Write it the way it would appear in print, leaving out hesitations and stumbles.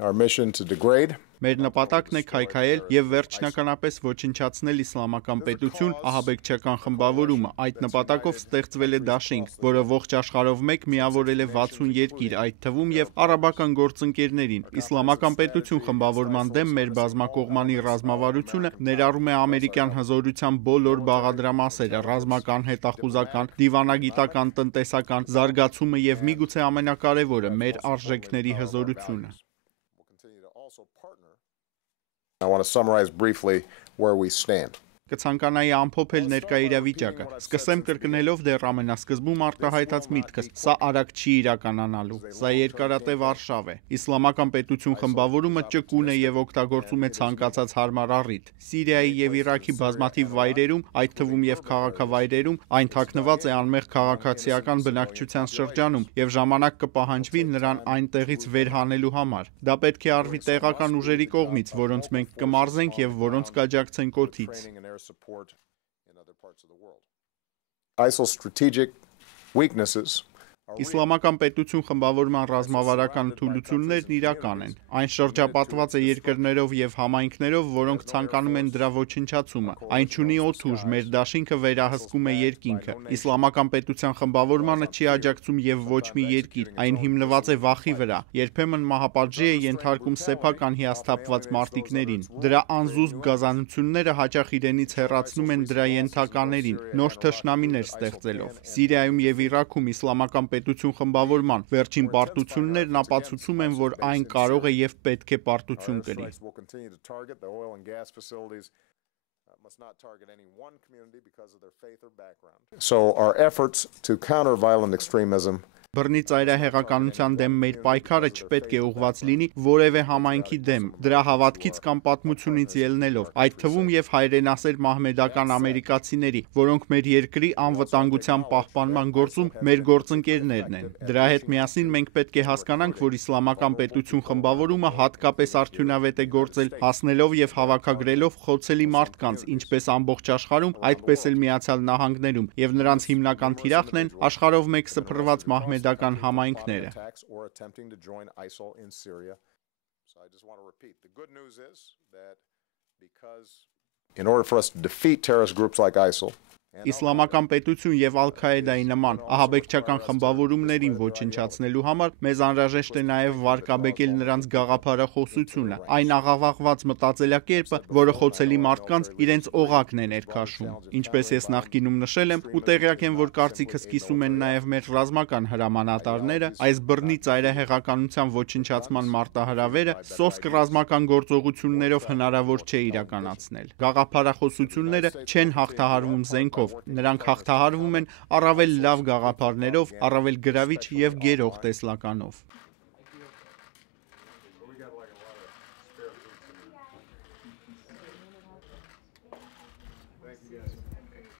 Our mission to degrade. Մեր նպատակն է քայքայել եւ վերջնականապես ոչնչացնել իսլամական պետություն ահաբեկչական խմբավորումը։ Այդ նպատակով ստեղծվել է դաշինք, որը ողջ աշխարհով մեկ միավորել է 60 երկիր, այդ թվում եւ արաբական գործընկերներին։ Իսլամական պետություն խմբավորման դեմ մեր բազմակողմանի ռազմավարությունը ներառում է ամերիկյան հզորության բոլոր բաղադրամասերը՝ ռազմական, հետախուզական, դիվանագիտական, տնտեսական զարգացումը եւ միգուցե ամենակարևորը՝ մեր արժեքների հզորությունը։ I want to summarize briefly where we stand. Կցանկանայի ամփոփել ներկա իրավիճակը։ Սկսեմ կրկնելով դեռ ամենասկզբում արտահայտած միտքս. սա արագ չի իրականանալու։ Սա երկարատև արշավ է։ Իսլամական պետություն խմբավորումը ճկուն է եւ օգտագործում է ցանկացած հարմար առիթ։ Սիրիայի եւ Իրաքի բազմաթիվ վայրերում, այդ թվում եւ քաղաքավայրերում, այն թաքնված է անմեղ քաղաքացիական բնակչության շրջանում եւ ժամանակ կպահանջվի նրան այնտեղից վերհանելու համար։ Դա պետք է արվի տեղական ուժերի կողմից, որոնց մենք կմարզենք եւ որոնց կաջակցենք օդից։ Support in other parts of the world. ISIL's strategic weaknesses. Իսլամական պետություն խմբավորման ռազմավարական թուլություններն իրական են։ Այն շրջապատված է երկրներով եւ համայնքներով, որոնք ցանկանում են դրա ոչնչացումը։ Այն չունի օդուժ, մեր դաշինքը վերահսկում է երկինքը։ Իսլամական պետության խմբավորմանը չի աջակցում եւ ոչ մի երկիր։ Այն հիմնված է վախի վրա։ Երբեմն մահապատժի է ենթարկում սեփական հիասթափված մարտիկներին։ Դրա անզուսպ գազանությունները հաճախ իրենից հեռացնում են դրա ենթականերին, նոր թշնամիներ ստեղծելով։ Սիրիայում եւ Իրաքում իսլամական պետություն խմբավորման վերջին պարտություններն ապացուցում են, որ այն կարող է եւ պետք է պարտություն կրի։ So our efforts to counter violent extremism. Բռնի ծայրահեղականության դեմ մեր պայքարը չպետք է ուղղված լինի որևէ համայնքի դեմ, դրա հավատքից կամ պատմությունից ելնելով, այդ թվում եւ հայրենասեր մահմեդական ամերիկացիների, որոնք մեր երկրի անվտանգության պահպանման գործում մեր գործընկերներն են։ Դրա հետ միասին մենք պետք է հասկանանք, որ իսլամական պետություն խմբավորումը հատկապես արդյունավետ է գործել հասնելով եւ հավաքագրելով խոցելի մարդկանց, ինչպես ամբողջ աշխարհում, այդպես էլ Միացյալ Նահանգներում, եւ նրանց հիմնական թիրախն են աշխարհով մեկ սփռված մահմեդական համայնքները։ In order for us to defeat terrorist groups like ISIL. Իսլամական պետություն եւ Ալ-Քաիդայի նման ահաբեկչական խմբավորումներին ոչնչացնելու համար մեզ անհրաժեշտ է նաեւ վարկաբեկել նրանց գաղափարախոսությունը, այն աղավաղված մտածելակերպը, որը խոցելի մարդկանց իրենց օղակն է ներքաշում։ Ինչպես ես նախկինում նշել եմ, ու տեղյակ եմ, որ կարծիքս կիսում են նաեւ մեր ռազմական հրամանատարները, այս բռնի ծայրահեղականության ոչնչացման մարտահրավերը սոսկ ռազմական գործողություններով հնարավոր չէ իրականացնել։ Գաղափարախոսությունները չեն հաղթահարվում զենքով, նրանք հաղթահարվում են առավել լավ գաղափարներով, առավել գրավիչ եւ գերող տեսլականով։ Thank you guys.